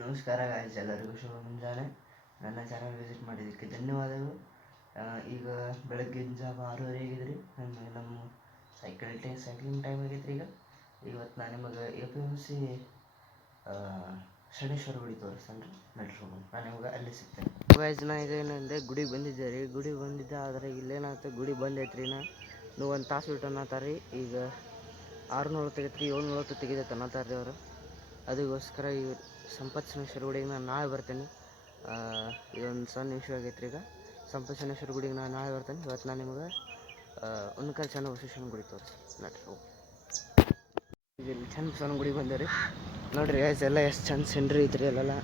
ನಮಸ್ಕಾರ ಗಾಯ್ಸ್, ಎಲ್ಲರಿಗೂ ಶುಭ ಮುಂಜಾನೆ. ನನ್ನ ಚಾನಲ್ ವಿಸಿಟ್ ಮಾಡಿದ್ದಕ್ಕೆ ಧನ್ಯವಾದಗಳು. ಈಗ ಬೆಳಗ್ಗಿನ ಜಾವ 6:30 ಆಗಿದ್ರಿ. ನಮ್ಮ ಸೈಕ್ಲಿಂಗ್ ಟೈಮ್ ಆಗೈತ್ರಿ. ಇವತ್ತು ನಾನು ನಿಮಗೆ APMC ಷಡೇಶ್ವರ ಗುಡಿ ತೋರಿಸ್ತೇನೆ ರೀ. ನಡ್ರಿ ನಾನು ನಿಮಗೆ ಅಲ್ಲಿ ಸಿಗ್ತೇನೆ. ಗಾಯ್ಸ್, ನಾ ಈಗ ಏನಂದರೆ ಗುಡಿಗೆ ಬಂದಿದ್ದೆ ರೀ. ಗುಡಿಗೆ ಬಂದಿದ್ದೆ, ಆದರೆ ಇಲ್ಲೇನಾಗ್ತದೆ, ಗುಡಿ ಬಂದೈತ್ರಿ. ನೀವು ಒಂದು ತಾಸು ಬಿಟ್ಟು ಅನ್ನತ್ತಾರ ರೀ. ಈಗ 6:40 ತೆಗಿತ್ರಿ, 7:40 ತೆಗಿದೈತೆ ಅನ್ನತ್ತಾರ ರೀ ಅವರು. ಅದಕ್ಕೋಸ್ಕರ ಈ ಸಂಪತ್ ಶನೇಶ್ವರ ಗುಡಿಗೆ ನಾನು ನಾಳೆ ಬರ್ತೇನೆ. ಇದೊಂದು ಸಣ್ಣ ಇಶ್ಯೂ ಆಗೈತ್ರಿ. ಈಗ ಸಂಪತ್ ಶನೇಶ್ವರ ಗುಡಿಗೆ ನಾನು ನಾಳೆ ಬರ್ತೇನೆ. ಇವತ್ತು ನಾನು ನಿಮಗೆ ಉನ್ನಕಲ್ ಚನ್ನಬಸವೇಶ್ವರ ಗುಡಿ ತೋರಿಸ್ತೀನಿ. ನಡ್ರಿ ಇಲ್ಲಿ ಚನ್ನಬಸವನ ಗುಡಿಗೆ ಬಂದೆ ರೀ. ನೋಡಿರಿ ಗಾಯ್ಸ್, ಎಲ್ಲ ಎಷ್ಟು ಚಂದ ಸೀನ್ರಿ ಐತ್ರಿ. ಅಲ್ಲೆಲ್ಲ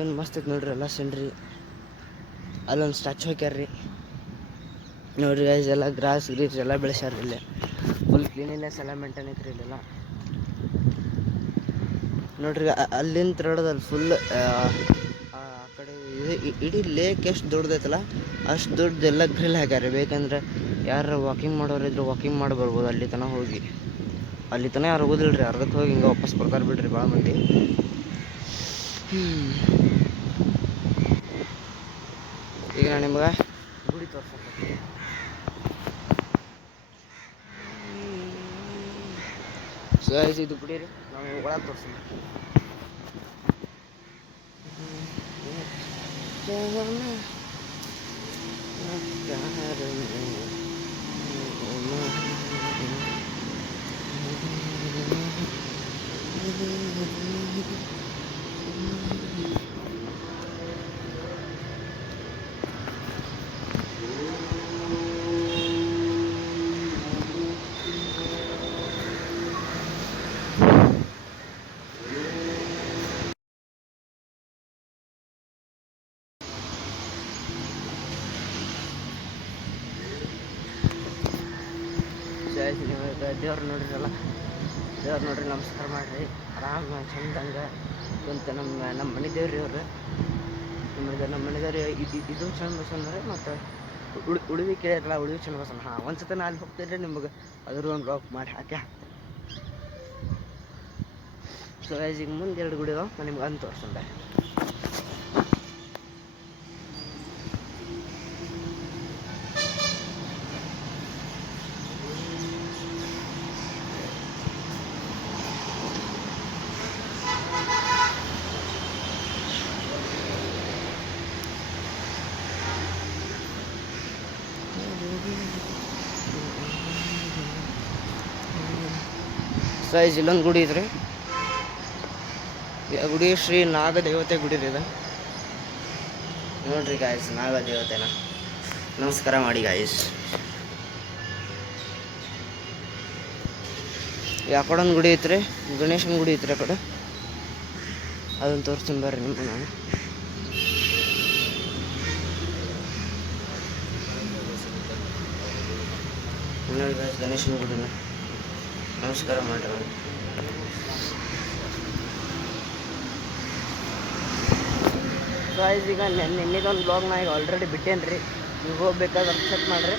ಏನು ಮಸ್ತ್ ಐತೆ ನೋಡ್ರಿ, ಎಲ್ಲ ಸೀನ್ರಿ. ಅಲ್ಲೊಂದು ಸ್ಟ್ಯಾಚು ಹಾಕ್ಯಾರ್ರಿ. ನೋಡಿರಿ ಗಾಯ್ಸ್, ಎಲ್ಲ ಗ್ರೀಸ್ ಎಲ್ಲ ಬೆಳೆಸ್ಯಾರ. ಇಲ್ಲೇ ಫುಲ್ ಕ್ಲೀನಿನೆಸ್ ಎಲ್ಲ ಮೇಂಟೈನ್ ಐತ್ರಿ ಇಲ್ಲೆಲ್ಲ. ನೋಡ್ರಿ ಅಲ್ಲಿಂದ ತಿರುಗೋದಲ್ಲಿ ಫುಲ್ ಆ ಕಡೆ ಇಡೀ ಲೇಕ್ ಎಷ್ಟು ದೊಡ್ಡದೈತಲ್ಲ ಅಷ್ಟು ದೊಡ್ಡದೆಲ್ಲ ಗ್ರಿಲ್ ಹಾಕ್ಯಾರ. ಬೇಕಂದ್ರೆ ಯಾರು ವಾಕಿಂಗ್ ಮಾಡೋರು ಇದ್ರೆ ವಾಕಿಂಗ್ ಮಾಡಿ ಬರ್ಬೋದು. ಅಲ್ಲಿ ತನಕ ಹೋಗಿ, ಅಲ್ಲಿ ತನಕ ಯಾರು ಹೋಗೋದಿಲ್ಲ ರೀ. ಅರ್ಧಕ್ಕೆ ಹೋಗಿ ಹಿಂಗೆ ವಾಪಸ್ ಬರ್ತಾರೆ ಬಿಡ್ರಿ ಭಾಳ ಮಂದಿ. ಈಗ ನಾನು ನಿಮ್ಗೆ ಗುಡಿ ತೋರ್ಸಕ್ಕೆ ಇದು ಗುಡಿ ರೀ. ನಾವು ಒಳಗೆ ತೋರಿಸ್ತೀನಿ. ದೇವ್ರು ನೋಡ್ರಿರಲ್ಲ, ದೇವ್ರು ನೋಡ್ರಿ, ನಮಸ್ಕಾರ ಮಾಡಿರಿ. ಆರಾಮ ಚಂದಂಗೆ ಕುಂತ ನಮ್ಮ ಮನೆ ದೇವ್ರಿ ಅವ್ರು. ನಮ್ಮ ಮನೆ ದೇವ್ರಿ ಇದು ಚನ್ನಬಸವಣ್ಣ. ಮತ್ತು ಉಡುವಿ ಕೇಳಿರಲ್ಲ, ಉಡುವಿ ಚನ್ನಬಸವಣ್ಣ. ಒಂದು ಸತ ನಾನು ಅಲ್ಲಿ ಹೋಗ್ತಿದ್ರೆ ನಿಮಗೆ ಅದ್ರ ಒಂದು ಬ್ಲಾಗ್ ಮಾಡಿ ಹಾಕಿ ಹಾಕ್ತೇನೆ. ಸೊ ಈಗ ಮುಂದೆ 2 ಗುಡಿ ಅದಾವೆ, ನಾನು ನಿಮ್ಗೆ ಅಂತ ತೋರಿಸ್ತೇನೆ. ಸೈಜ್ ಇಲ್ಲೊಂದು ಗುಡಿ ಐತ್ರಿ. ಗುಡಿ ಶ್ರೀ ನಾಗದೇವತೆ ಗುಡಿ ರೀ ಇದು. ನೋಡ್ರಿ ಗಾಯ್ಸ್, ನಾಗದೇವತೆನ ನಮಸ್ಕಾರ ಮಾಡಿ ಗಾಯ್ಸ್. ಆ ಕಡೆ ಒಂದು ಗುಡಿ ಐತ್ರಿ, ಗಣೇಶನ ಗುಡಿ ಐತ್ರಿ ಆ ಕಡೆ. ಅದನ್ನು ತೋರಿಸ್ತೀನಿ ಬರ್ರಿ ನಿಮ್ಗೆ ನಾನು. ನೋಡಿ ಗಾಯ್ಸ್, ಗಣೇಶನ ಗುಡಿನ ನಮಸ್ಕಾರ ಮಾಡ್ರಿ. ಗಾಯ್ಸ್, ಈಗ ನಿನ್ನೆದೊಂದು ಬ್ಲಾಗ್ ನಾ ಈಗ ಆಲ್ರೆಡಿ ಬಿಟ್ಟೇನು ರೀ. ನೀವು ಹೋಗ್ಬೇಕಾದ್ರೆ ಚೆಕ್ ಮಾಡಿರಿ.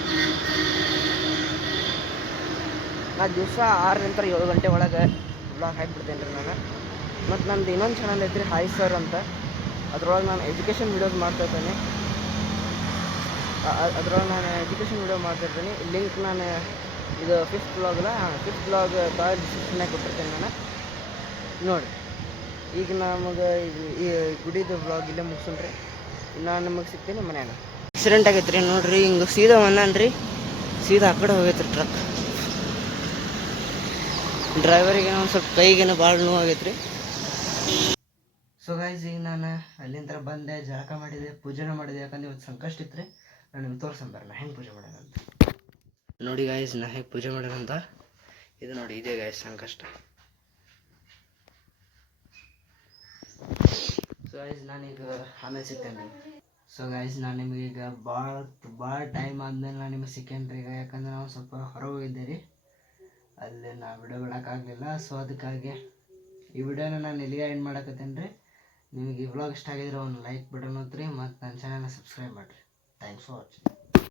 ನಾ ದಿವಸ 6 to 7 ಗಂಟೆ ಒಳಗೆ ಬ್ಲಾಗ್ ಹಾಕಿಬಿಡ್ತೇನೆ ರೀ ನಾನು. ಮತ್ತು ನಂದು ಇನ್ನೊಂದು ಚಾನಲ್ ಐತ್ರಿ, ಹಾಯ್ ಸರ್ ಅಂತ. ಅದ್ರೊಳಗೆ ನಾನು ಎಜುಕೇಷನ್ ವೀಡಿಯೋಸ್ ಮಾಡ್ತಾಯಿದ್ದೇನೆ. ಲಿಂಕ್ ನಾನು ಇದು 5th ಬ್ಲಾಗ್ ಅಲ್ಲ, 5th ಬ್ಲಾಗ್ ಡಿಸ್ಕ್ರಿಪ್ಷನ್ನಾಗ ಕೊಟ್ಟಿರ್ತೇನೆ ನಾನು. ನೋಡಿ, ಈಗ ನಮಗೆ ಈ ಗುಡಿದು ಬ್ಲಾಗ್ ಇಲ್ಲೇ ಮುಗಿಸೋಣ್ರಿ. ನಾನು ನಿಮಗೆ ಸಿಗ್ತೀನಿ ಮನ್ಯಾಗ. ಆಕ್ಸಿಡೆಂಟ್ ಆಗೈತೆ ರೀ. ನೋಡಿರಿ, ಹಿಂಗೆ ಸೀದಾ ಬಂದಾನ್ರಿ, ಸೀದಾ ಆ ಕಡೆ ಹೋಗೈತೆ ರೀ ಟ್ರಕ್. ಡ್ರೈವರಿಗೆ ಒಂದು ಸ್ವಲ್ಪ ಕೈಗೇನೋ ಭಾಳ ನೋವು ಆಗೈತೆ ರೀ. ಸೊ ಗೈಸ್, ಈಗ ನಾನು ಅಲ್ಲಿಂದ ಬಂದೆ, ಜಳಕ ಮಾಡಿದೆ, ಪೂಜೆನ ಮಾಡಿದೆ. ಯಾಕಂದ್ರೆ ಇವತ್ತು ಸಂಕಷ್ಟ ಇತ್ತು ರೀ. ನಾನು ನಿಮ್ಗೆ ತೋರ್ಸಂಬರಲ್ಲ ಹೆಂಗೆ ಪೂಜೆ ಮಾಡೋದಂತ. ನೋಡಿ ಗಾಯ್ಸ್, ನಾ ಹೇಗೆ ಪೂಜೆ ಮಾಡೋದಂತ. ಇದು ನೋಡಿ, ಇದೇ ಗಾಯ್ಸ್ ಸಂಕಷ್ಟ. ಸೊ ಗೈಸ್, ನಾನೀಗ ಆಮೇಲೆ ಸಿಗ್ತೇನೆ. ಸೊ ಗೈಸ್, ನಾನು ನಿಮಗೀಗ ಭಾಳ ಟೈಮ್ ಆದಮೇಲೆ ನಾನು ನಿಮಗೆ ಸಿಕ್ಕೇನೆ ರೀ. ಈಗ ಯಾಕಂದ್ರೆ ನಾವು ಸ್ವಲ್ಪ ಹೊರಗೆ ಹೋಗಿದ್ದೆ ರೀ, ಅಲ್ಲಿ ನಾ ವಿಡಿಯೋ ಬಿಡೋಕ್ಕಾಗಲಿಲ್ಲ. ಸೊ ಅದಕ್ಕಾಗಿ ಈ ವಿಡಿಯೋನ ನಾನು ಇಲ್ಲಿಗೆ ಎಂಡ್ ಮಾಡಕತ್ತೇನೆ ರೀ. ನಿಮಗೆ ಈ ವ್ಲಾಗ್ ಇಷ್ಟ ಆಗಿದ್ರೆ ಒಂದು ಲೈಕ್ ಬಟನ್ ಒತ್ತಿರಿ, ಮತ್ತು ನನ್ನ ಚಾನಲ್ನ ಸಬ್ಸ್ಕ್ರೈಬ್ ಮಾಡಿರಿ. Thanks for watching.